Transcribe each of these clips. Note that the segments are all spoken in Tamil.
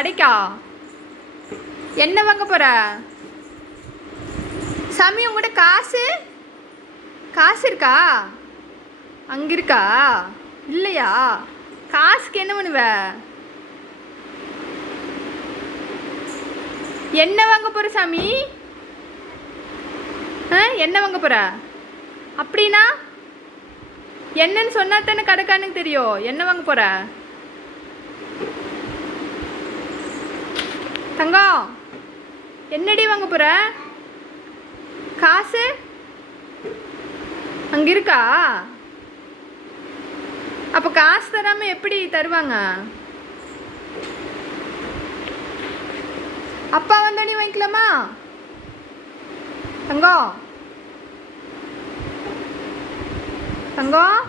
கடைக்கா? என்ன வாங்க போற சாமி? உங்கள்கிட்ட காசு இருக்கா? அங்கே இருக்கா? இல்லையா? காசுக்கு என்ன பண்ணுவ? என்ன வாங்க போற சாமி? என்ன வாங்க போற? அப்படின்னா என்னன்னு சொன்னா தானே கடைக்காரனுக்கு தெரியும். என்ன வாங்க போற தங்கம்? என்னடி வாங்க போற? காசு அங்க இருக்கா? அப்ப காசு தராம எப்படி தருவாங்க? அப்பா வந்தோடனே வாங்கிக்கலாமா தங்கம்? தங்கம்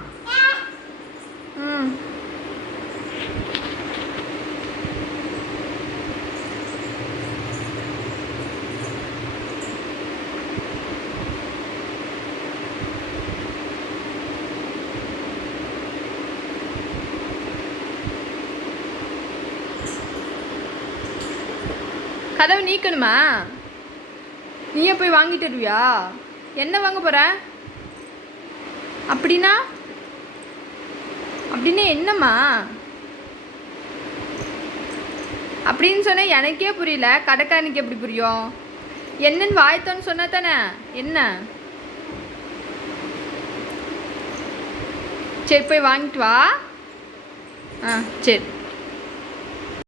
கதவை நீக்கணுமா? நீயே போய் வாங்கிட்டு வருவியா? என்ன வாங்க போற? அப்படின்னா என்னம்மா அப்படின்னு சொன்ன எனக்கே புரியல, கடைக்காரனுக்கு எப்படி புரியும்? என்னன்னு வாய்த்தோன்னு சொன்னா தானே. என்ன? சரி போய் வாங்கிட்டு வா. சரி.